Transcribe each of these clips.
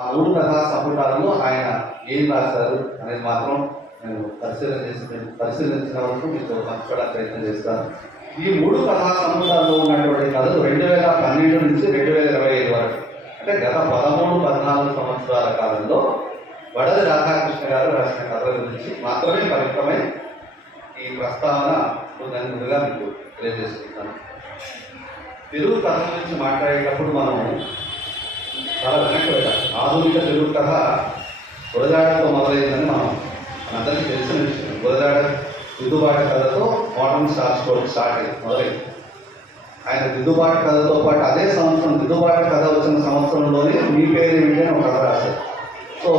ఆ మూడు కథా సంపుటాలను ఆయన ఏం రాశారు అనేది మాత్రం నేను పరిశీలన చేసి పరిశీలించిన వరకు మీతో పంచుకోవడానికి ప్రయత్నం చేస్తాను. ఈ మూడు కథా సంపుటాల్లో ఉన్నటువంటి కథలు రెండు వేల పన్నెండు నుంచి రెండు వేల ఇరవై ఐదు వరకు. అంటే గత పదమూడు పద్నాలుగు సంవత్సరాల కాలంలో వడది రాధాకృష్ణ గారు రాసిన కథల గురించి మాత్రమే పరిమితమై ఈ ప్రస్తావన ముందుగా మీకు తెలియజేస్తున్నాను తెలుగు కథ గురించి మాట్లాడేటప్పుడు మనం చాలా వెనక్కి వెళ్ళాలి ఆధునిక తెలుగు కథ గురజాడతో మొదలైందని మనం మనందరికీ తెలిసిన విషయం. గురజాడ దిద్దుబాటు కథతో మోడర్న్ స్టార్ స్టోరీ స్టార్ట్ అయింది మొదలైంది. ఆయన దిద్దుబాటు కథతో పాటు అదే సంవత్సరం దిద్దుబాటు కథ వచ్చిన సంవత్సరంలోనే మీ పేరు ఏమిటి అని ఒక కథ రాశారు. సో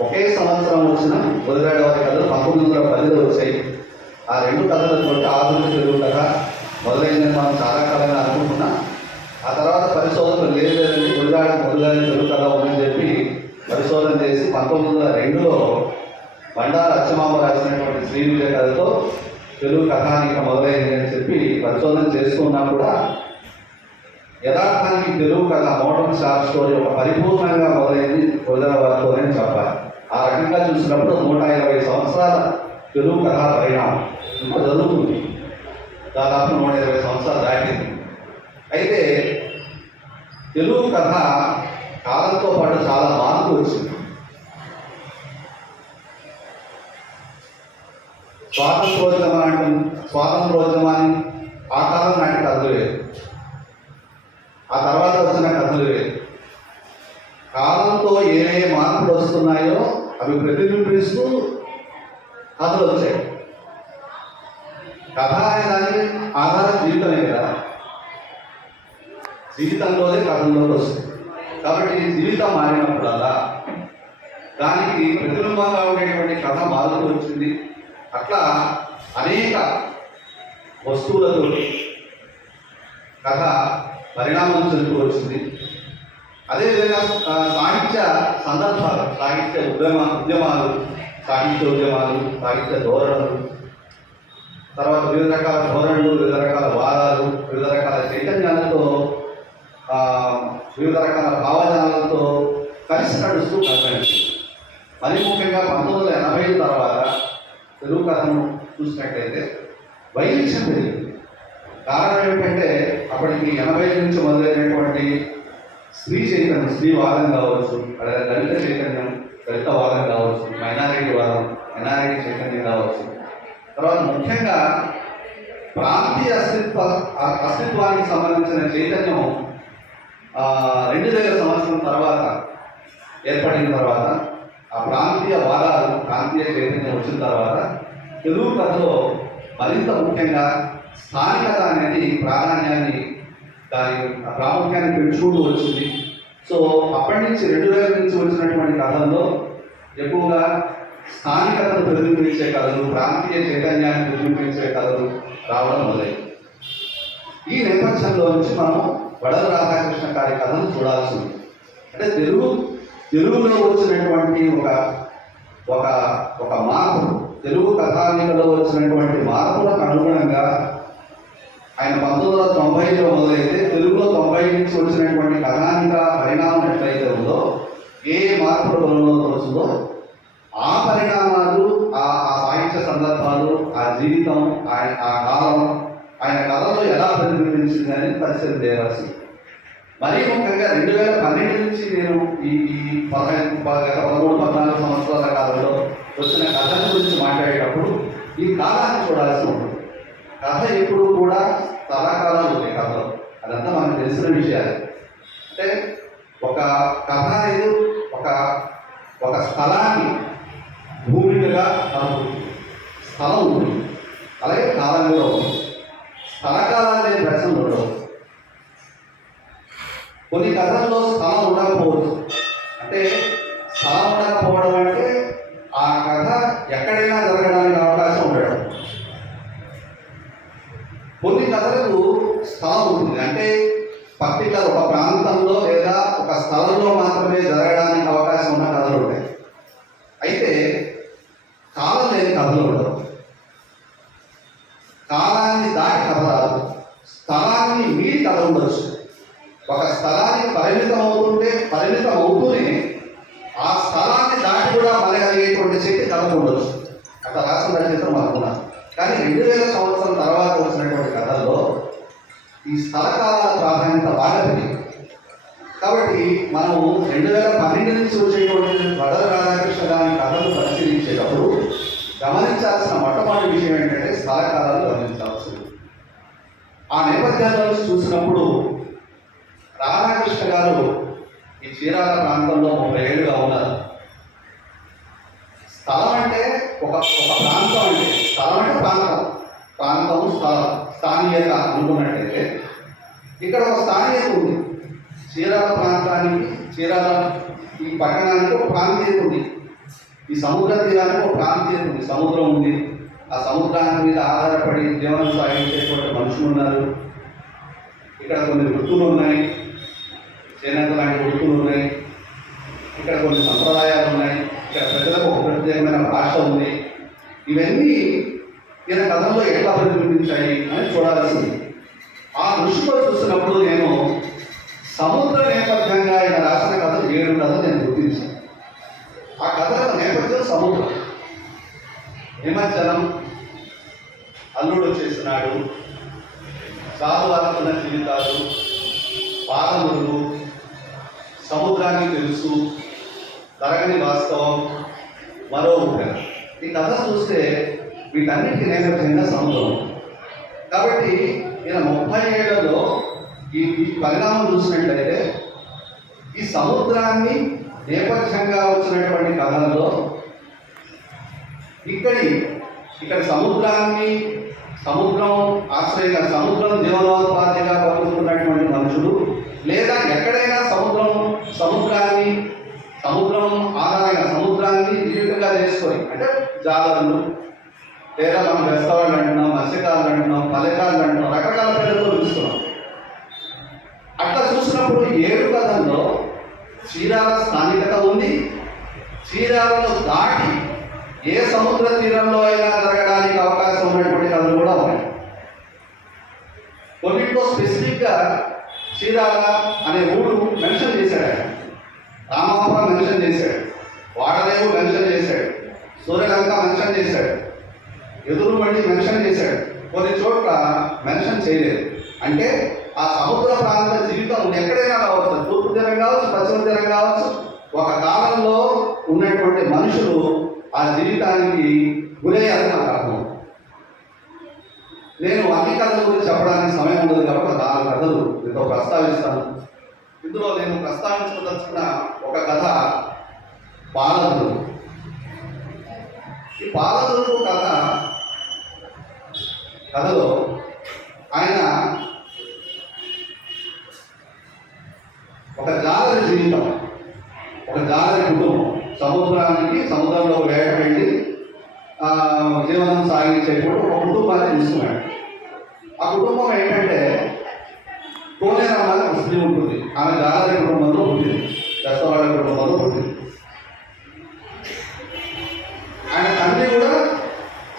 ఒకే సంవత్సరం వచ్చిన గురజాడ వారి కథలు పంతొమ్మిది వందల పదిలో వచ్చాయి. ఆ రెండు కథలతో ఆధునిక తెలుగు కథ మొదలైందని మనం చాలా కాలంగా అనుకుంటున్నాం ఆ తర్వాత పరిశోధనలు లేదు లేదండి మొదలని తెలుగు కథ ఉందని చెప్పి పరిశోధన చేసి పంతొమ్మిది వందల రెండులో బండారు అచ్చమామ రాసినటువంటి శ్రీ విజయ కథతో తెలుగు కథానిక మొదలైంది అని చెప్పి పరిశోధన చేస్తున్నా కూడా యథార్థానికి తెలుగు కథ మోడర్న్ షార్ట్ స్టోరీ ఒక పరిపూర్ణంగా మొదలైంది గురిగాడ వారితోనే చెప్పాలి. ఆ రకంగా చూసినప్పుడు నూట ఇరవై సంవత్సరాల తెలుగు కథా పరిణామం. ఇంకా జరుగుతుంది. దాదాపు నూట ఇరవై సంవత్సరాలు దాటింది. అయితే తెలుగు కథ కాలంతో పాటు చాలా మార్పు వచ్చింది. స్వాతంత్రోద్యమం అంటే స్వాతంత్రోద్యమాన్ని ఆ కాలం నాటి కథలు లేదు ఆ తర్వాత వచ్చిన కథలు లేదు కాలంతో ఏ ఏ మార్పులు వస్తున్నాయో అవి ప్రతిబింబిస్తూ కథలు వచ్చాయి. కథ అనే దానికి ఆధారం జీవితమే కదా జీవితంలోనే కథల్లోకి వస్తుంది కాబట్టి జీవితం మారినప్పుడల్లా దానికి ప్రతిబింబంగా ఉండేటువంటి కథ మారుతూ వచ్చింది. అట్లా అనేక వస్తువులతో కథ పరిణామం చెందుతూ వచ్చింది. అదేవిధంగా సాహిత్య సందర్భాలు సాహిత్య ఉద్యమ ఉద్యమాలు సాహిత్య ఉద్యమాలు సాహిత్య ధోరణులు తర్వాత వివిధ రకాల ధోరణులు వివిధ రకాల వాదాలు వివిధ రకాల చైతన్యాలతో వివిధ రకాల భావజాలతో కలిసి నడుస్తూ కనపడింది. మరి ముఖ్యంగా పంతొమ్మిది వందల ఎనభై తర్వాత తెలుగు కథను చూసినట్టయితే వైవిధ్యం పెరిగింది. కారణం ఏమిటంటే అప్పటికి ఎనభై నుంచి మొదలైనటువంటి స్త్రీ చైతన్యం స్త్రీ వాదం కావచ్చు అదే దళిత చైతన్యం దళిత వాదం కావచ్చు మైనారిటీ వాదం మైనారిటీ చైతన్యం కావచ్చు. తర్వాత ముఖ్యంగా ప్రాంతీయ అస్తిత్వ ఆ- అస్తిత్వానికి సంబంధించిన చైతన్యం రెండు వేల సంవత్సరం తర్వాత ఏర్పడిన తర్వాత ఆ ప్రాంతీయ వాదాలు ప్రాంతీయ చైతన్యం వచ్చిన తర్వాత తెలుగు కథలో మరింత ముఖ్యంగా స్థానికత అనేది ప్రాధాన్యాన్ని దాని ప్రాముఖ్యాన్ని పెంచుకుంటూ వచ్చింది. సో అప్పటి నుంచి రెండు వేల నుంచి వచ్చినటువంటి కథల్లో ఎక్కువగా స్థానికతను ప్రతిబింబించే కథలు ప్రాంతీయ చైతన్యాన్ని ప్రతిబింబించే కథలు రావడం మొదలైంది. ఈ నేపథ్యంలో నుంచి మనం వడల రాధాకృష్ణ కార్యక్రమం చూడాల్సింది. అంటే తెలుగు తెలుగులో వచ్చినటువంటి ఒక ఒక ఒక మార్పు తెలుగు కథానికలో వచ్చినటువంటి మార్పులకు అనుగుణంగా ఆయన పంతొమ్మిది వందల తొంభైలో మొదలైతే తెలుగులో తొంభై నుంచి వచ్చినటువంటి కథానిక పరిణామం ఎట్లయితే ఉందో ఏ మార్పుల వలన వచ్చిందో ఆ పరిణామాలు ఆ ఆ సాహిత్య సందర్భాలు ఆ జీవితం ఆయన ఆ కాలం ఆయన కథలో ఎలా ప్రతిబింబించింది అనేది పరిశీలన చేయవలసింది మరీ ముఖ్యంగా రెండు వేల పన్నెండు నుంచి నేను ఈ ఈ పదహైదు పదమూడు పద్నాలుగు సంవత్సరాల కాలంలో వచ్చిన కథల గురించి మాట్లాడేటప్పుడు ఈ కాలాన్ని చూడాల్సి ఉంటుంది. కథ ఎప్పుడు కూడా తరాకాలాలు ఉన్నాయి కథలో. అదంతా మనకు తెలిసిన విషయాలు. అంటే ఒక కథ అనేది ఒక ఒక స్థలాన్ని భూమికగా కలుపుతుంది స్థలం ఉంటుంది. అలాగే కాలంలో కూడా ఉంటుంది స్థలకాలాలు ప్రశ్నలు కొన్ని కథల్లో స్థలం ఉండకపోవచ్చు. అంటే స్థలం ఉండకపోవడం అంటే ఆ కథ ఎక్కడైనా జరగడానికి అవకాశం ఉండడం కొన్ని కథలకు స్థలం ఉంటుంది. అంటే పర్టికులర్ ఒక ప్రాంతంలో లేదా ఒక స్థలంలో మాత్రమే జరగడం అవకాశం ఉన్న కథలు ఉంటాయి అయితే కాలం లేని కథలు ఉండవు కాలాన్ని దాటి కథ రాదు స్థలాన్ని మీరి కథ ఉండొచ్చు ఒక స్థలానికి పరిమితం అవుతుంటే పరిమితం అవుతుంది శక్తి కథకు ఉండొచ్చు అట్లా రాసిన రచయితలు మనకున్నారు కానీ రెండు వేల సంవత్సరం తర్వాత వచ్చినటువంటి కథల్లో ఈ స్థలకాల ప్రాధాన్యత బాగా పెరిగింది కాబట్టి మనం రెండు వేల పన్నెండు నుంచి వచ్చేటువంటి వడల రాధాకృష్ణ గారి కథలు పరిశీలించేటప్పుడు గమనించాల్సిన మొట్టమొదటి విషయం ఏంటంటే స్థలకాలను గమనించాల్సింది. ఆ నేపథ్యాలను చూసినప్పుడు రాధాకృష్ణ గారు ఈ చీరాల ప్రాంతంలో ముప్పై ఏళ్ళుగా ఉన్నారు. స్థలం అంటే ఒక ఒక ప్రాంతం అంటే స్థలం అంటే ప్రాంతం. ప్రాంతం స్థలం. స్థానీయత అనుకున్నట్టయితే ఇక్కడ ఒక స్థానీయత ఉంది. చీరాల ప్రాంతానికి చీరాల ఈ పట్టణానికి ఒక ప్రాంతీయత ఉంది. ఈ సముద్ర తీరానికి ఒక ప్రాంతీయత ఉంది. సముద్రం ఉంది. ఆ సముద్రాన్ని మీద ఆధారపడి జీవనం సాగించేటువంటి మనుషులు ఉన్నారు. ఇక్కడ కొన్ని వృత్తులు ఉన్నాయి. చేనేత లాంటి వృత్తులు ఉన్నాయి. ఇక్కడ కొన్ని సంప్రదాయాలు ఉన్నాయి. ఇక్కడ ప్రజలకు ఒక ప్రత్యేకమైన భాష ఉంది. ఇవన్నీ ఈయన కథల్లో ఎట్లా ప్రతిబింబించాయి అని చూడాల్సింది. ఆ దృష్టిలో చూసినప్పుడు నేను సముద్ర నేపథ్యంగా ఆయన రాసిన కథలు ఏడు కథలు నేను గుర్తించాను. ఆ కథల నేపథ్యం సముద్రం. నిమజ్జనం అల్లుడు చేసినాడు సాధువాలకున్న జీవితాలు పాదములు సముద్రానికి తెలుసు తరగని వాస్తవం మరో ఊహ. ఈ కథ చూస్తే వీటన్నిటి నేపథ్యంగా సముద్రం కాబట్టి ఈయన ముప్పై ఏళ్ళలో ఈ ఈ పరిణామం చూసినట్లయితే ఈ సముద్రాన్ని నేపథ్యంగా వచ్చినటువంటి కథల్లో ఇక్కడి ఇక్కడ సముద్రాన్ని సముద్రం ఆశ్రయ సముద్రం జీవనోపాధిగా బతుకుతున్నటువంటి మనుషులు లేదా ఎక్కడైనా సముద్రం సముద్రాన్ని సముద్రం ఆధారంగా సముద్రాన్ని జీవితంగా చేసుకొని అంటే జాలర్లు లేదా మనం బెస్తవాళ్ళు అంటున్నాం మత్స్యకారులు అంటున్నాం పల్లెకారులు అంటున్నాం రకరకాల పేర్లతో చూస్తున్నాం అట్లా చూసినప్పుడు ఏడు కథంలో చీరాల స్థానికత ఉంది. చీరాలను దాటి ఏ సముద్ర తీరంలో అయినా జరగడానికి అవకాశం ఉన్నటువంటి కథలు కూడా ఉన్నాయి. కొన్నింటిలో స్పెసిఫిక్గా చీరాల అనే ఊరు మెన్షన్ చేశాడు ఆయన. రామాపురం మెన్షన్ చేశాడు. వాడరేవు మెన్షన్ చేశాడు. సూర్యలంక మెన్షన్ చేశాడు. ఎదురుబండి మెన్షన్ చేశాడు. కొన్ని చోట్ల మెన్షన్ చేయలేదు. అంటే ఆ సముద్ర ప్రాంత జీవితం ఎక్కడైనా కావచ్చు తూర్పు తీరం కావచ్చు పశ్చిమ తీరం కావచ్చు ఒక కాలంలో ఉన్నటువంటి మనుషులు ఆ జీవితానికి గురయ్యారని నాకు అర్థం నేను అన్ని కథల గురించి చెప్పడానికి సమయం ఉండదు కాబట్టి దాని నాలుగు కథలు మీతో ప్రస్తావిస్తాను. ఇందులో నేను ప్రస్తావించదలుచుకున్న ఒక కథ పాలకులు ఈ పాలకులు కథ కథలో ఆయన ఒక జాలరి జీవితం ఒక జాలరి కుటుంబం. సముద్రానికి సముద్రంలో వేట వెళ్ళి జీవనం సాగించేప్పుడు ఒక కుటుంబాన్ని తీసుకున్నాడు ఆ కుటుంబం ఏంటంటే కోనేరమ్మ అని ఒక స్త్రీ ఉంటుంది. ఆమె జాలరి కుటుంబంలో పుట్టింది దస్తవాడ కుటుంబంలో పుట్టింది ఆయన తండ్రి కూడా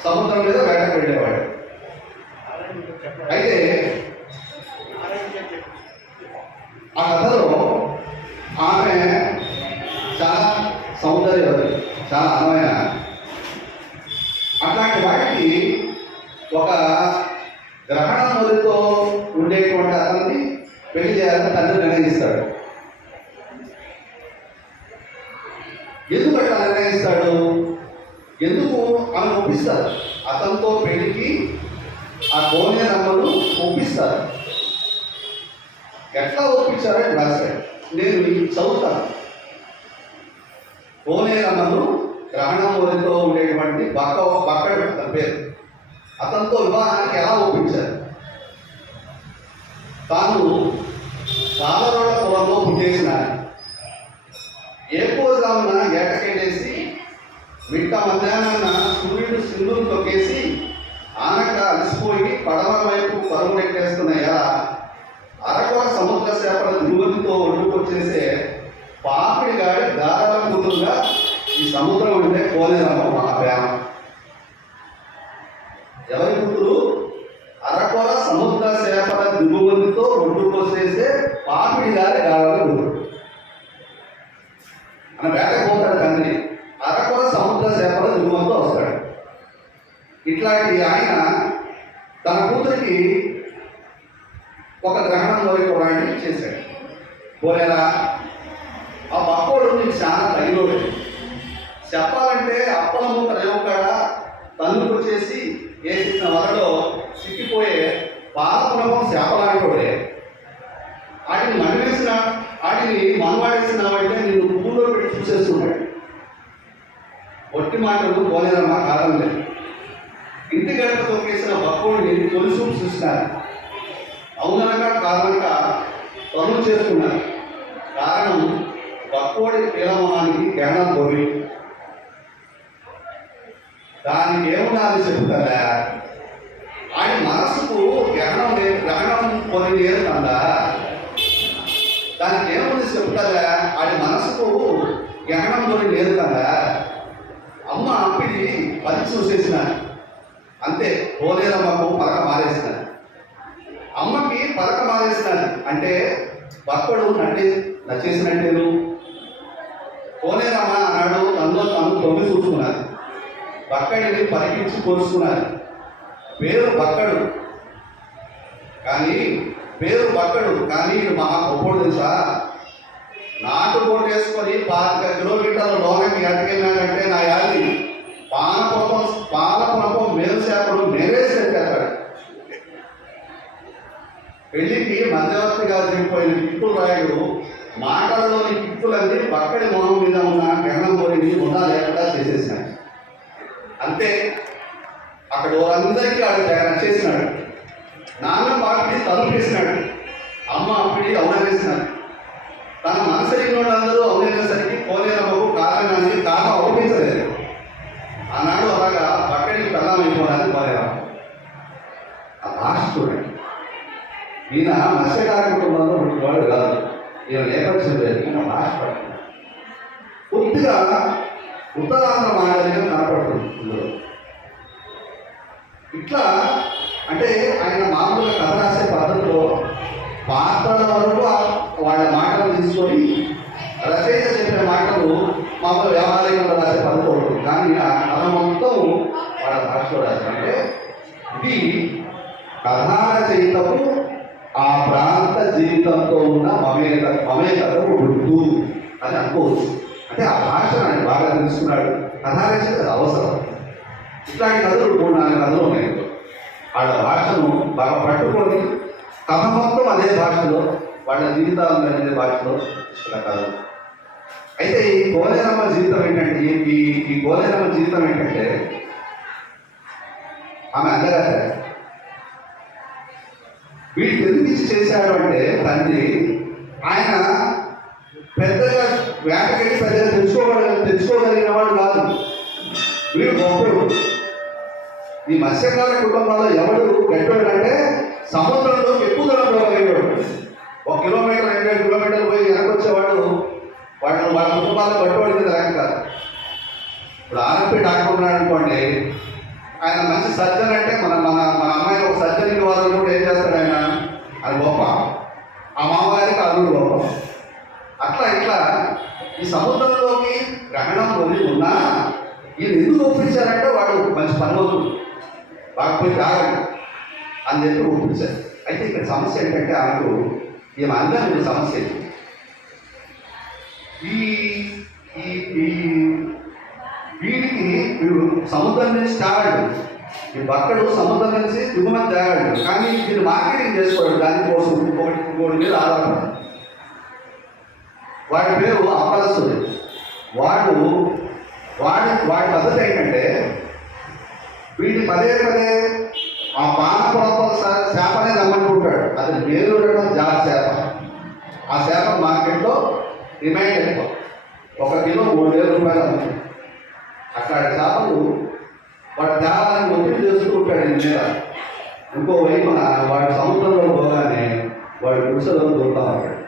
సముద్రం మీద వేటకు వెళ్ళేవాడు అయితే ఆ కథలో ఆమె చాలా సౌందర్యవతి చాలా అందమైన అట్లాంటి వాటికి ఒక గ్రహణం మొదలుతో ఉండేటువంటి అతన్ని పెళ్ళి చేయాలని తండ్రి నిర్ణయిస్తాడు ఎందుకు అట్లా నిర్ణయిస్తాడు ఎందుకు ఆమె ఒప్పిస్తారు అతనితో పెళ్ళికి ఆ కోనేరమ్మను ఒప్పిస్తారు ఎట్లా ఒప్పించారని రాశాడు నేను మీకు చదువుతాను కోనేరమ్మను గ్రహణం వదిలితో ఉండేటువంటి బక్క బక్కడు తన పేరు. అతనితో వివాహానికి ఎలా ఒప్పించారు? తాను సాధారణ పొలంలో పుట్టేసిన ఏ పోజామున ఏటకెళ్ళేసి మిట్ట మధ్యాహ్నాన సూర్యుడు సింధులు తొక్కేసి ఆనక అలసిపోయి పడవ వైపు పరువు ఎక్కేస్తున్నాయా అరకొర సముద్ర చేపల దిగుబడితో ఒడ్డుకొచ్చేసే పాపిడి గాడి దారాల కూతురుగా సముద్రం అంటే కోనేరమ్మ ప్రేమ ఎవరి కూతురు? అరకొర సముద్ర చేపల దిగుమతితో కోసేసే పాపిడి గారి దారాల మన వేటకు పోతాడు తండ్రి అరకొర సముద్ర చేపల దిగుమతితో వస్తాడు. ఇట్లాంటి ఆయన తన కూతురికి ఒక గ్రహణం కోరుకోవడానికి చేశాడు. పోలేదా ఆ పక్కోడు నీకు చాలా తగిలోడు. చెప్పాలంటే అప్పల ముక్క రేవుకాడ తన్నుకు చేసి వేసిన వలలో సిక్కిపోయే పాలపులమం చేపలాంటోడే వాటిని మనివేసిన వాటిని మనవాడేసిన వాటిని నేను పువ్వులో పెట్టి చూసేస్తున్నాడు ఒట్టి మాటలు పోలేదమ్మా కాలం లేదు ఇంటి గడప తొక్కేసిన బక్కోడిని తొలి చూపు చూసినారు. అవుననక కాదనక పనులు చేసుకున్నారు కారణం బక్కోడి పిలవడానికి గ్రహణం కోరి దానికి ఏముండాలి చెప్తారా? ఆయన మనసుకు గ్రహణం లేదు గ్రహణం కొని లేదు కదా దానికి ఏముంది చెప్తారా? ఆయన మనసుకు గ్రహణం కొని లేదు కదా అమ్మ అప్పిడి పది చూసేసిన అంతే పోలేదమ్మకు పలక మారేసిన అమ్మకి పలక మారేసినారు. అంటే భక్తుడు నటి నచ్చేసినట్టేను పోలేరమ్మ అన్నాడు తనలో తను తొమ్మిది చూసుకున్నారు. బక్కడిని పలికించి కోరుకున్నారు పేరు బక్కడు కానీ పేరు బక్కడు కానీ మా మహా గొప్పడు తెలుసా? నాటు బోట్ పాతిక కిలోమీటర్ల లోనకి ఎట్టుకెళ్ళాడంటే నా యాది పానపొప్పం పాలపొప్పం మేలు చేపడు నెరేసి పెట్టేస్తాడు పెళ్ళికి మధ్యవర్తిగా దిగిపోయిన కిట్టులు రాయుడు మాటలలోని కిట్టులన్నీ పక్కడి మొహం మీద ఉన్న గగనం పోయి ఉందా లేకుండా చేసేసి. అంతే. అక్కడ వాళ్ళందరికీ ఆడు తెగ చేసినాడు. నాన్న పాపిడి తలుపు వేసినాడు. అమ్మ అప్పిడి అవునవేసినాడు తన మనసు వాళ్ళందరూ అవునైనసరికి పోలేనమ్మకు కారణానికి కారణం అవపించలేదు ఆనాడు అలాగా పక్కడికి పెళ్ళమైపోవడానికి పోలేరా ఆ భాష చూడండి. ఈయన మత్స్యకార కుటుంబంలో వాడు కాదు. ఈయన నేపథ్యం లేదు. ఈయన భాష పడుతుంది పూర్తిగా ఉత్తరాంధ్ర మాదిరిగా కనపడుతుంది ఇందులో. ఇట్లా అంటే ఆయన మామూలుగా కథ రాసే పద్ధతిలో పాత్రల వరకు వాళ్ళ మాటలు తీసుకొని రచయిత చెప్పిన మాటలు మామూలు వ్యవహారికంగా రాసే పద్ధతి ఉంటుంది కానీ ఆ కథ మొత్తం వాళ్ళ భాషలో రాశారంటే ఇది కథారచయితకు ఆ ప్రాంత జీవితంతో ఉన్న మమేత మమేతకు గుర్తు అని అనుకోవచ్చు. అంటే ఆ భాషను ఆయన బాగా కథా రచయిత అవసరం. ఇట్లాంటి కథలు మూడు నాలుగు కథలు ఉన్నాయి. వాళ్ళ భాషను బాగా పట్టుకొని కథ మొత్తం అదే భాషలో వాళ్ళ జీవితాలను అదే భాషలో ఇచ్చిన కథలు. అయితే ఈ గోలేరమ్మ జీవితం ఏంటంటే ఈ- ఈ ఈ గోలేరమ్మ జీవితం ఏంటంటే ఆమె అందగారు వీళ్ళు ఎందుకు ఇచ్చి చేశాడు అంటే తండ్రి ఆయన పెద్దగా వేటకెళ్ళి పెద్దగా తెచ్చుకోగల తెచ్చుకోగలిగిన వాడు కాదు. వీడు గొప్పడు. ఈ మత్స్యకార కుటుంబంలో ఎవడు గట్టాడు అంటే సముద్రంలో ఎక్కువ దూరం పోగలిగాడు ఒక కిలోమీటర్ రెండు వేల కిలోమీటర్లు పోయి వెనకొచ్చేవాడు వాడు వాళ్ళ కుటుంబాలు గట్టుబడింది లెక్క కాదు. ఇప్పుడు ఆర్ఎంపీ డాక్టర్ ఉన్నాడు అనుకోండి ఆయన మంచి సర్జన్ అంటే మన మన మన అమ్మాయిని ఒక సర్జన్ వాళ్ళు కూడా ఏం చేస్తాడు ఆయన? అది గొప్ప. ఆ మామగారికి అల్లుడు గొప్ప. అట్లా ఇట్లా. ఈ సముద్రంలోకి గ్రహణం పొంది ఉన్నా వీళ్ళు ఎందుకు ఒప్పించారంటే వాడు మంచి పనివద్దు బాగా పోయి తాగండి అని చెప్పి ఒప్పించారు. అయితే ఇక్కడ సమస్య ఏంటంటే ఆమెకు ఈమె అందరం సమస్య ఇది. ఈ ఈ వీడికి వీడు సముద్రం నుంచి తాగాడు ఈ బక్కడు సముద్రం నుంచి దిగుమతి తాగాడు. కానీ వీడు మార్కెటింగ్ చేసుకోడు. దానికోసం ఇంకొకటి ఇంకోటి మీద ఆధారపడి వాడి పేరు అప్పలస్తుడు వాడు వాడి వాడి పద్ధతి ఏంటంటే వీడి పదే పదే ఆ పానపురప చేపనే నమ్ముకుంటాడు. అది పేరు జాతి చేప ఆ చేప మార్కెట్లో డిమాండ్ ఎక్కువ. ఒక కిలో మూడు వేల రూపాయలు అమ్ముతుంది అక్కడ చేపలు వాడు తేవాలని ఒత్తిడి చేసుకుంటాడు ఉంటాడు ఈ మీద ఇంకో వైపున వాడు సముద్రంలో పోగానే వాడు గుడిసెలో దొరుకుతా ఉంటాడు.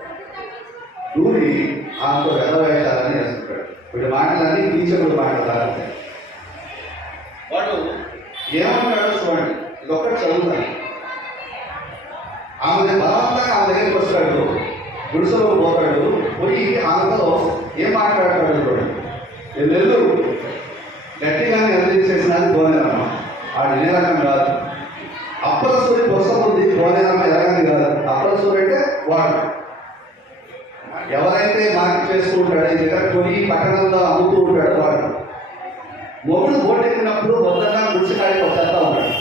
దూరి ఆమెతో వెదవేషాలని వేస్తుంటాడు వీడి మాటలన్నీ టీచర్లు మాట్లాడాలి వాడు ఏమంటాడో చూడండి. ఇదొక్కటి చదువుతాను. ఆమె బలవంతంగా ఆమె దగ్గరికి వస్తాడు గుడిసెలో పోతాడు. పోయి ఆమెతో ఏం మాట్లాడతాడు చూడండి. నేను వెళ్ళు చేసినది కోనేరమ్మ ఆడు ఏ రకం కాదు. అప్పలసూరి పుస్తకం ఉంది కోనేరమ్మ ఎలాగని కాదు. అప్పల అప్పలసూరి అంటే వాడు. ఎవరైతే మార్కెట్ చేస్తూ ఉంటాడో ఈ దగ్గర కొని పట్టణంలో అమ్ముతూ ఉంటాడో వాడు మొగుడు బోట్ ఎక్కినప్పుడు మొదటగా గుడిసెకాడికి వచ్చేస్తా ఉంటాడు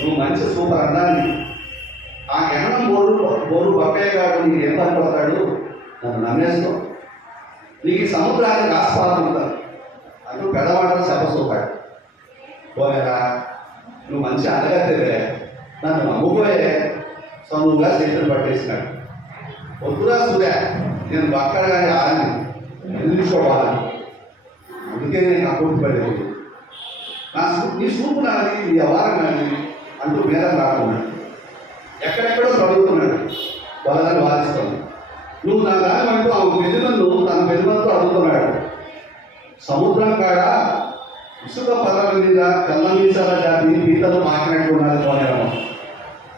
నువ్వు మంచి సూపర్ అందాన్ని ఆ గణనం బోరు బోరు బప్పయ్య గారు నీకు ఎంత అనుకోతాడు నన్ను నమ్మేస్తావు నీకు సముద్రానికి ఆస్వాదం ఉంటాను అంటూ పెద్దవాడని చెప్పసూపాడు పోలేరా? నువ్వు మంచి అనగత్తెవే. నన్ను నమ్ముకోయే. సనువుగా చేతులు పట్టేసినాడు. వద్దురా సూర్య నేను బక్కడ కానీ ఆని నిలుచుకోవాలి అందుకే నేను అకౌంట్ పడేది నా నీ సూపు నాది నీ వ్యవహారం నాది అంటూ మీద రాకున్నాడు ఎక్కడెక్కడో చదువుతున్నాడు. వాళ్ళని వాదిస్తాను నువ్వు నా దాని అంటూ ఆమె పెద్దలను తన పెద్దలతో అడుగుతున్నాడు. సముద్రం కాడ ఇసుక పదల మీద కళ్ళ మీసాల జాతి పీతలు మాకినట్టు ఉన్నది కోనేరమ్మ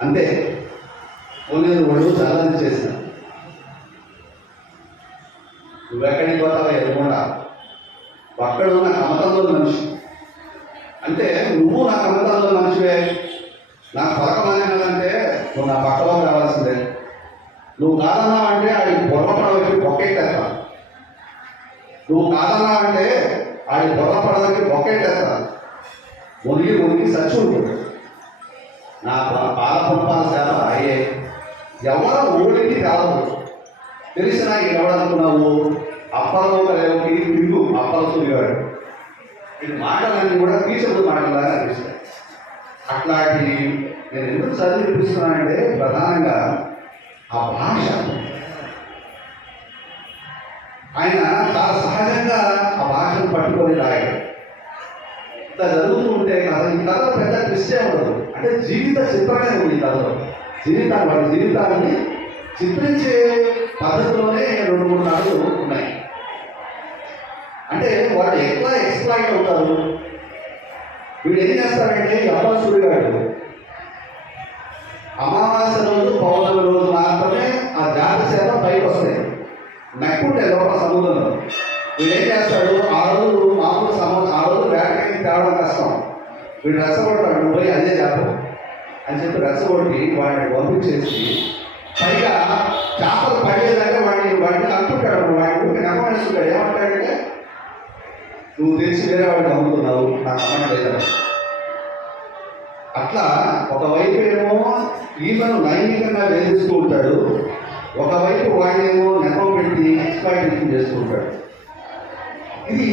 అంతే. కోనేరు ఒళ్ళు చాలా చేసిన నువ్వెక్కడికి పోతావో ఎదుకుండా ఒక్కడు నా కమతంలో మనిషి. అంటే నువ్వు నా కమతంలో మనిషివే. నాకు పలకమనేదంటే నువ్వు నా పక్కలో రావాల్సిందే. నువ్వు కాదన్నావు అంటే ఆడికి బొర్రపడ వచ్చి బొక్కెట్టేస్తా నువ్వు కాదన్నావు అంటే ఆడి బొర్రపడడానికి బొక్కెట్టేస్తా మునిగి మునిగి సచ్చి ఉంటుంది. నా పాల పంపాల సేవ అయ్యే. ఎవరు ఓడికి కాదు తెలిసిన ఎవడనుకున్నావు అప్పలో లేవుకి తిరుగు అప్పల సూర్యగాడు ఈ మాటలన్నీ కూడా తీసిన మాటలాగా అనిపిస్తాయి. అట్లాంటి నేను ఎందుకు చదివి ప్రధానంగా ఆ భాష. ఆయన చాలా సహజంగా ఆ భాషను పట్టుకొని రాయడం. ఇట్లా జరుగుతూ ఉంటే కదా ఈ కథ పెద్ద క్రిస్టే ఉండదు. అంటే జీవిత చిత్రమే ఉంది ఈ కథలో. జీవితాన్ని వాడి జీవితాన్ని చిత్రించే పద్ధతిలోనే రెండు మూడు నాలుగు ఉన్నాయి. అంటే వాళ్ళు ఎట్లా ఎక్స్ప్లాయిట్ అవుతారు. వీడు ఏం చేస్తారంటే అబ్బాసుడు గారు అమావాస్య రోజు పౌర్ణమి రోజు మాత్రమే ఆ జాతి సేవ పైకి వస్తాయి. నక్కుంటే లోపల సముద్రంలో. వీడు ఏం చేస్తాడు? ఆ రోజు మామూలు సముద్రం ఆ రోజు వేటకి తేవడం కష్టం. వీడు రసగొడతాడు నువ్వు పోయి అదే చేప. అని చెప్పి రసగొట్టి వాడిని పంపించేసి పైగా చేపలు పడేదాకా వాడిని వాడిని అంటుంటాడు వాడిని నమ్మనిస్తుంటాడు ఏమంటాడంటే నువ్వు తెలిసి వేరే వాడిని అమ్ముతున్నావు నాకు అమ్మడం అట్లా ఒకవైపు ఏమో ఈమెను లైంగికంగా వేధిస్తూ ఉంటాడు ఒకవైపు వాడినేమో నెపం పెట్టి ఎక్స్పాయిటేషన్ చేస్తూ ఉంటాడు. ఇది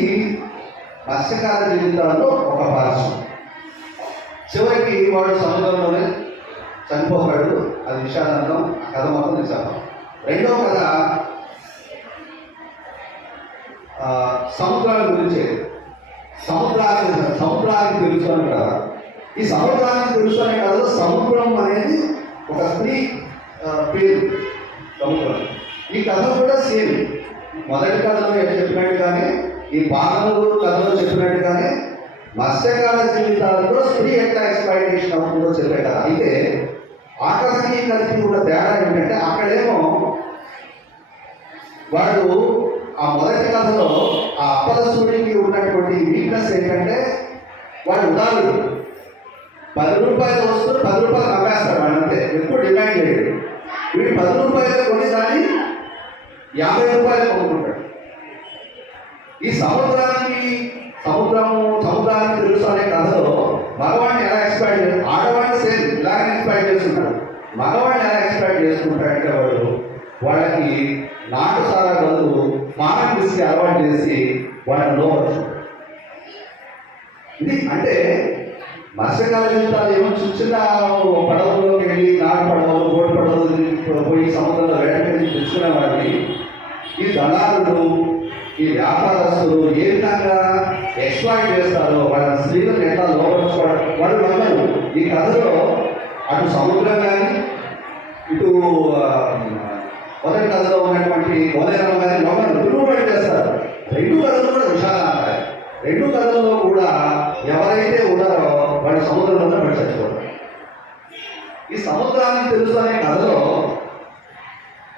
మత్స్యకార జీవితాల్లో ఒక పార్శ్వం చివరికి వాడు సముద్రంలోనే చనిపోతాడు. అది విషాదాంతం ఆ కథ మొత్తం నిజాం రెండవ కథ సముద్రాల గురించే. సముద్రానికి సముద్రానికి తెలుసు అని కదా. ఈ సముద్రానికి తెలుసు అనే కథలో సముద్రం అనేది ఒక స్త్రీ పేరు సముద్రం. ఈ కథ కూడా సేమ్. మొదటి కథలో చెప్పినట్టుగానే ఈ పాలనలు కథలో చెప్పినట్టుగానే మత్స్యకాల జీవితాలలో స్త్రీ ఎట్లా ఎక్స్ప్లాయిటేషన్ అవుతుందో చెప్పే కదా. అయితే ఆ కలిసి కూడా తేడా ఏంటంటే అక్కడేమో వాడు ఆ మొదటి కథలో ఆ అప్పలసూడికి ఉన్నటువంటి వీక్నెస్ ఏంటంటే వాడు ఉదాహరణ పది రూపాయల వస్తువు పది రూపాయలు అమ్మేస్తాడు వాడు అంతే. ఎక్కువ డిమాండ్ చేయడు. వీడు పది రూపాయలు కొని దాన్ని యాభై రూపాయలు కొనుక్కుంటాడు. ఈ సముద్రానికి సముద్రము సముద్రానికి తెలుసు అనే కథలో మగవాడిని ఎలా ఎక్స్పాండ్ చేస్తారు ఆడవాడిని సేమ్ ఇలాగే ఎక్స్పెక్ట్ చేస్తుంటాడు మగవాడిని ఎలా ఎక్స్పెక్ట్ చేసుకుంటాడంటే వాడు వాళ్ళకి నాటు సారా బదులు మానవ విసికి అలవాటు చేసి వాళ్ళని లోవచ్చు ఇది అంటే మత్స్యకాల జీవితాలు ఏమో చిన్న చిన్న పడవల్లోకి వెళ్ళి నాటు పడవలు బోటు పడవలు పోయి సముద్రంలో వేటకెళ్ళి తెచ్చుకునే వాడిని ఈ దళారులు ఈ వ్యాపారస్తులు ఏ విధంగా ఎక్స్ప్లాయిట్ చేస్తారో వాళ్ళ స్త్రీలను ఎట్లా లోపరుచుకోవడం వాళ్ళు నమ్మరు. ఈ కథలో అటు సముద్రం కానీ ఇటు మొదటి కథలో ఉన్నటువంటి కోదేరమ్మ కానీ లోపల తిరుగుబడి చేస్తారు రెండు కథలు కూడా విశాలంటాయి రెండు కథల్లో కూడా ఎవరైతే ఉన్నారో వాళ్ళు సముద్రంలో పడి చచ్చిపోతారు ఈ సముద్రాన్ని తెలుసు అనే కథలో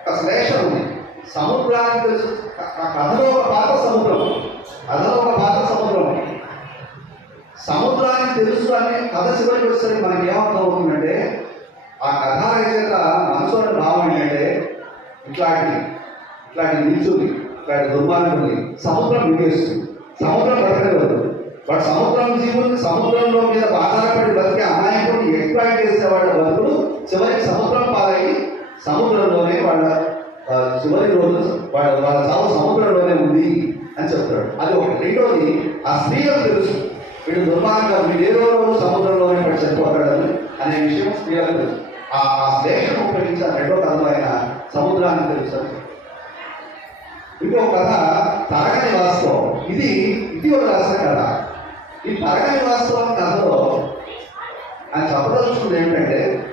ఒక శ్లేష ఉంది. సముద్రాన్ని తెలుసు కథలో ఒక పాత సముద్రం కథలో ఒక పాత సముద్రం కథ చివరికి వచ్చేసరికి మనకి ఏమర్థం అవుతుందంటే ఆ కథ రచయిత మనసులో భావం ఏంటంటే ఇట్లాంటి ఇట్లాంటి నిల్చుంది ఇట్లాంటి దుర్మార్గుని సముద్రం మింగేస్తుంది. సముద్రం బ్రతకలేదు. వాడు సముద్రం జీవులు సముద్రంలో మీద ఆధారపడి బతికే అమాయకుడిని ఎక్స్ప్లాయిట్ చేసే వాళ్ళ బతుకులు చివరికి సముద్రం పాలై సముద్రంలోనే వాళ్ళ చివరి రోజు వాళ్ళ వాళ్ళ చావు సముద్రంలోనే ఉంది అని చెప్తాడు. అది ఒకటి. రెండోది ఆ స్త్రీలకు తెలుసు. వీడు దుర్మార్గం వీడు ఏదో రోజు సముద్రంలోనే పడి చనిపోతాడని అనే విషయం స్త్రీలకు తెలుసు. ఆ శ్లేషను ఉపయోగించిన రెండో కథలో ఆయన సముద్రాన్ని తెలుసు ఇంకో కథ తరగని వాస్తవం. ఇది ఇటీవల రాసిన కథ. ఈ తరగని వాస్తవం కథలో ఆయన చెప్పదలుచుకుంది ఏమిటంటే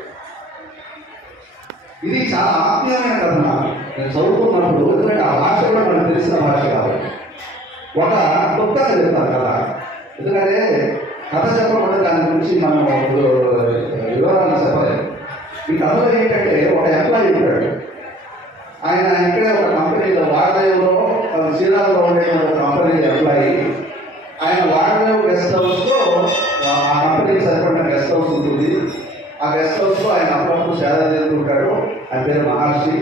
ఇది చాలా ఆత్మీయమైన కథ నేను చదువుకున్నప్పుడు ఎందుకంటే ఆ భాష కూడా మనకు తెలిసిన భాష కాబట్టి. ఒక క్లుప్తంగా చెప్తాను కదా. ఎందుకంటే కథ చెప్పకుండా దాని గురించి మనం ఇప్పుడు వివరాలను చెప్పలేదు ఈ కథలో ఏంటంటే ఒక ఎంప్లాయీ ఉంటాడు. ఆయన ఇక్కడే ఒక కంపెనీలో వాడలేవులో చీరాలలో ఉండే ఒక కంపెనీ ఎంప్లాయీ. ఆయన వాడలేవు గెస్ట్ హౌస్లో ఆ కంపెనీకి సరిపడిన గెస్ట్ హౌస్ ఉంటుంది. ఆ గెస్ట్ హౌస్లో ఆయన అప్పుడప్పుడు సేవ చేస్తుంటాడు ఆయన పేరు మహర్షి.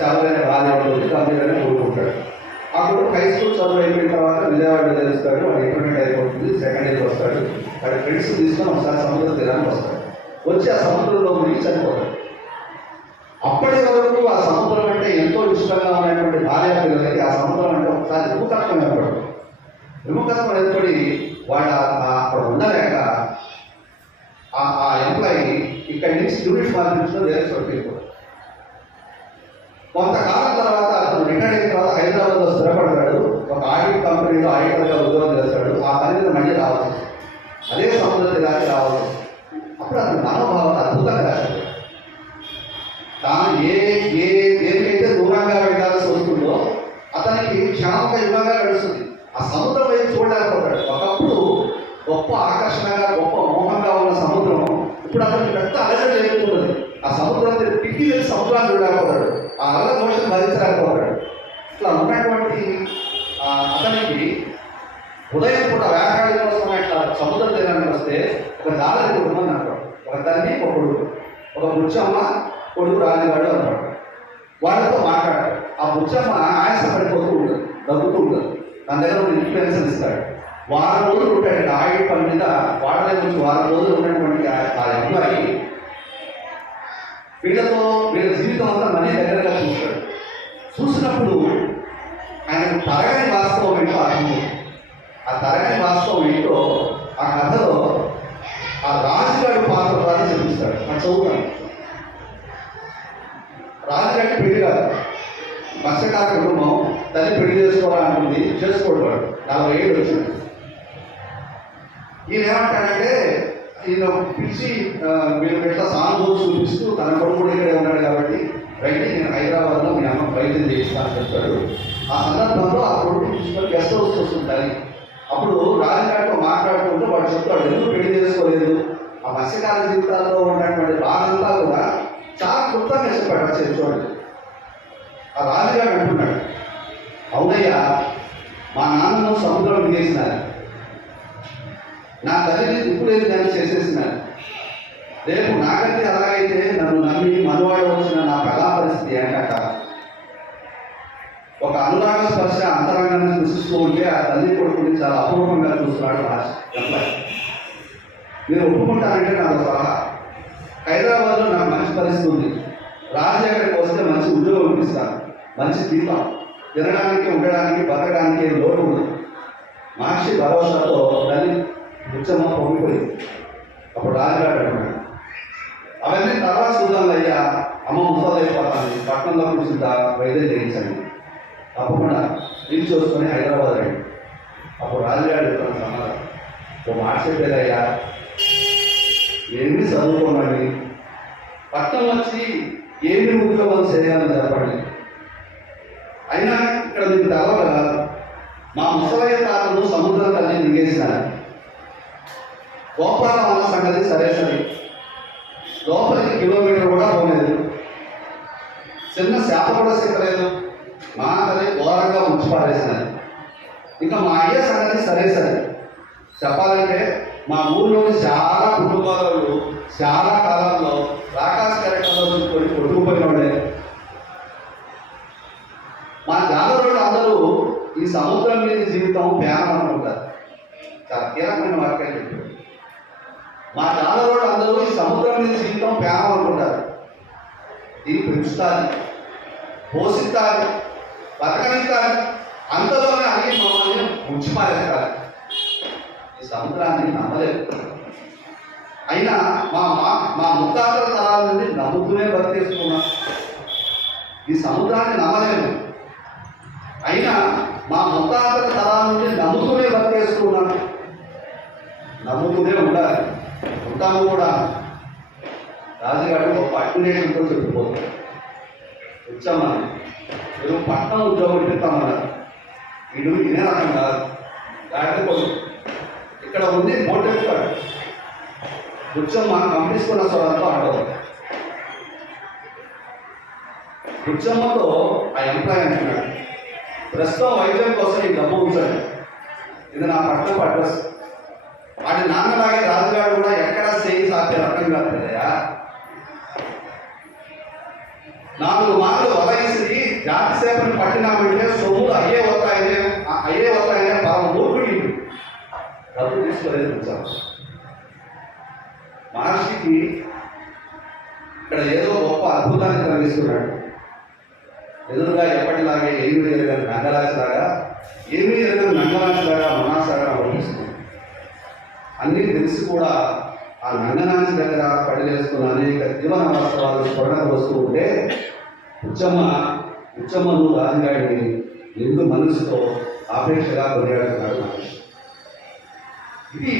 సేవలైన బాగానే ఉంటుంది. కంపెనీలోనే కూడుకుంటాడు. అప్పుడు హై స్కూల్ చదువు అయిపోయిన తర్వాత విజయవాడ తెలుస్తాడు వాడు రిక్రూట్మెంట్ అయిపోతుంది. సెకండ్ ఇయర్ వస్తాడు. వాడి ఫ్రెండ్స్ తీసుకొని ఒకసారి సముద్ర తీరానికి వస్తాడు. వచ్చి ఆ సముద్రంలో మునిగి చనిపోతాడు అప్పటి వరకు ఆ సముద్రం అంటే ఎంతో ఇష్టంగా ఉన్నటువంటి భార్య పిల్లలకి ఆ సముద్రం అంటే ఒకసారి విముఖత్వం ఏర్పడు విముఖత్వం ఏర్పడి వాళ్ళ అక్కడ ఉండలేక ఆ ఆ ఎంప్లాయీ ఇక్కడి నుంచి యూనిట్ మార్పించడం వేరే చోటు కొంతకాలం తర్వాత హైదరాబాద్లో స్థిరపడతాడు ఒక ఆడిట్ కంపెనీలో ఆడిటర్ ఉద్యోగం చేస్తాడు ఆ పని మీద మళ్ళీ రావచ్చు అదే సముద్ర తీరానికి రావచ్చు అప్పుడు అతని మనోభావాలు అద్భుతంగా రాశాడు తాను ఏ ఏ దేనికైతే దూరంగా వెళ్ళాల్సి వస్తుందో అతనికి క్షణంగా యుగంగా గడుస్తుంది ఆ సముద్రం వైపు చూడలేకపోతాడు ఒకప్పుడు గొప్ప ఆకర్షణగా గొప్ప మోహంగా ఉన్న సముద్రం ఇప్పుడు అతనికి పెద్ద అలజడి లేకపోతుంది ఆ సముద్రం పిక్కి వెళ్ళి సముద్రాన్ని చూడలేకపోతాడు ఆ అలల దోషం భరించలేకపోతాడు ఇట్లా ఉన్నటువంటి ఆ అతనికి ఉదయం పూట వేటాడి కోసం ఇట్లా సముద్ర తీరానికి వస్తే ఒక జాలరి కుటుంబం అంటాడు ఒక తల్లి ఒక కొడుకు ఒక బుచ్చమ్మ కొడుకు రానివాడు అంటాడు వాళ్ళతో మాట్లాడాడు ఆ బుచ్చమ్మ ఆయాస పడిపోతూ ఉంటుంది దగ్గుతూ ఉంటుంది తన దగ్గర ఒక ఇన్ఫ్లుయెన్సర్ ఇస్తాడు వారం రోజులు ఉంటాడు ఆయిల్ పని మీద వాడలే గురించి వారం రోజులు ఉన్నటువంటి ఆ- ఆ ఎంప్లాయీ వీళ్ళతో వీళ్ళ జీవితం అంతా మనీ దగ్గరగా చూస్తాడు. చూసినప్పుడు ఆయన తరగని వాస్తవం ఏంటో అర్థం ఆ తరగని వాస్తవం ఏంటో ఆ కథలో ఆ రాజుగారి పాత్ర ద్వారా చూపిస్తాడు. అది చదువుతాను. రాజుగారి పెళ్ళి కాదు. మత్స్యకార కుటుంబం. తల్లి పెళ్ళి చేసుకోవాలనుకుంది చేసుకోడు వాడు. నలభై ఏడు వచ్చింది. ఈయన ఏమంటాడంటే ఈయన పిలిచి మీరు ఇట్లా సానుభూతి చూపిస్తూ తన కొడుకు కూడా ఇక్కడే ఉన్నాడు కాబట్టి రైట్ నేను హైదరాబాద్లో మీ అమ్మ వైద్యం చేయిస్తానని చెప్తాడు ఆ సందర్భంలో ఆ కొడుకు తీసుకొని గెస్ట్ హౌస్ వస్తుంటాయి అప్పుడు రాజకీయాలతో మాట్లాడుకుంటూ వాడు చెప్తాడు ఎందుకు పెళ్ళి చేసుకోలేదు? ఆ మత్స్యకాల జీవితాల్లో ఉన్నటువంటి బాధంతా కూడా చాలా క్లుప్తంగా చెప్పాడు వచ్చేది చూడండి ఆ రాజుగారు అంటున్నాడు అవునయ్యా మా నాన్నను సముద్రం వినేసినారు. నా తల్లిని ఇప్పుడే దాన్ని చేసేసినారు రేపు నాకంటే అలాగైతే నన్ను నమ్మి మనవాడు వచ్చిన నా కళా పరిస్థితి ఏంటంట ఒక అనురాగ స్పర్శ అంతరంగాన్ని సృష్టిస్తూ ఉంటే ఆ తల్లి కొడుకుని చాలా అపూర్వంగా చూస్తున్నాడు రాజ. ఎంప్లాయ్ మీరు నా నాకు సలహా. హైదరాబాద్లో నాకు మంచి పరిస్థితి ఉంది. రాజు ఎక్కడికి వస్తే మంచి ఉద్యోగం ఇప్పిస్తాను. మంచి జీతం. తినడానికి ఉండడానికి బతకడానికి లోటు ఉంది మహర్షి భరోసాతో తల్లి ముచ్చమ్మ పొంగిపోయింది అప్పుడు రాజుగాడు అంటున్నాడు అవన్నీ తర్వాత చూద్దాం అయ్యా. అమ్మ ముసలైపోతాను పట్టణంలో కూర్చుంటా వైద్యం చేయించండి. తప్పకుండా ఇల్లు చూసుకొని హైదరాబాద్ రండి. అప్పుడు రాజుగాడు తన సమాధానం. ఓ మాట చెప్పేదయ్యా ఏమి చదువుకోమండి పట్టణం వచ్చి ఏమి ఉద్యోగం చేయాలని చెప్పండి అయినా ఇక్కడ మీకు తెలవగా మా ముసలయ్య తాతను సముద్రం తల్లి దిగేసినారు గోపాల ఉన్న సంగతి సరే సరే లోపలికి కిలోమీటర్ కూడా పోలేదు. చిన్న శాప కూడా సిక్కలేదు. మా తల్లి ఘోరంగా ఉంచి పారేసినది ఇంకా మా అయ్య సంగతి సరే సరే చెప్పాలంటే మా ఊళ్ళోని చాలా కుటుంబాలు చాలా కాలంలో రాకాశ కరెక్టర్లో చూసుకొని కొట్టుకుపోయిన వాళ్ళే మా జాతరులు అందరూ ఈ సముద్రం మీద జీవితం ధ్యానం అనుకుంటారు. చాలా కీలకమైన వాక్యాలు చెప్పారు. మా జాతరులు అందరూ ఈ సముద్రం మీద జీవితం ధ్యానం అనుకుంటారు దీన్ని పెంచుతారు పోషిస్తారు బతకనిస్తారు అంతలోనే అన్ని మమ్మల్ని ముంచిపారేస్తారు ఈ సముద్రాన్ని నమ్మలేదు. అయినా మా మా మా ముత్తాతల తరాల నుండి నమ్ముతూనే బతికేసుకున్నాం. ఈ సముద్రాన్ని నమ్మలేము అయినా మా ముత్తాతల తరాల నుండి నమ్ముతూనే బతికేసుకున్నాం. నమ్ముతూనే ఉండాలి. ఉంటాము కూడా రాజుగారు ఒక అడ్మినేషన్తో చెప్పుకోతారు వచ్చామని మీరు పట్నం ఉద్యోగం పెట్టామన్నారు వీడు ఇదే రకం కాదు. దాంట్లో కొంచెం ఇక్కడ ఉంది మోటివ్ కార్డ్ వృక్షం బుచ్చమ్మ కంపిస్తున్న స్వరంతో ఆడవు వృక్షమ్మతో ఆ ఎంప్లాయ్ అంటున్నాడు. ప్రస్తుతం వైద్యం కోసం ఈ డబ్బు ఉంచాడు. ఇది నా పట్టణపు అడ్రస్. వాడి నాన్నలాగే రాజుగారు కూడా ఎక్కడా చేయి సాధ్యం అర్థం కాదు కదయా నాలుగు మార్లు వలయిసి జాతి సేపను పట్టినామంటే సొమ్ములు అయ్యే వస్తాయనే అయ్యే వస్తాయనే పరమ మూర్ఖుడి డబ్బు తీసుకోలేదు మహర్షికి ఇక్కడ ఏదో గొప్ప అద్భుతాన్ని కలిగిస్తున్నాడు. ఎదురుగా ఎప్పటిలాగే ఏమి ఎరగని నంగరాజులాగా ఏమి ఎరగని నంగరాజులాగా మనాసాగా అనిపిస్తుంది అన్నీ తెలిసి కూడా ఆ నంగనాచి దగ్గర పడిలేసుకున్న అనేక జీవన వాస్తవాలు స్మరణకు వస్తూ ఉంటే ఉచ్చమ్మ ఉచ్చమ్మను రాజుగాడిని నిండు మనసుతో ఆపేక్షగా కొనియాడుతున్నాడు ఇది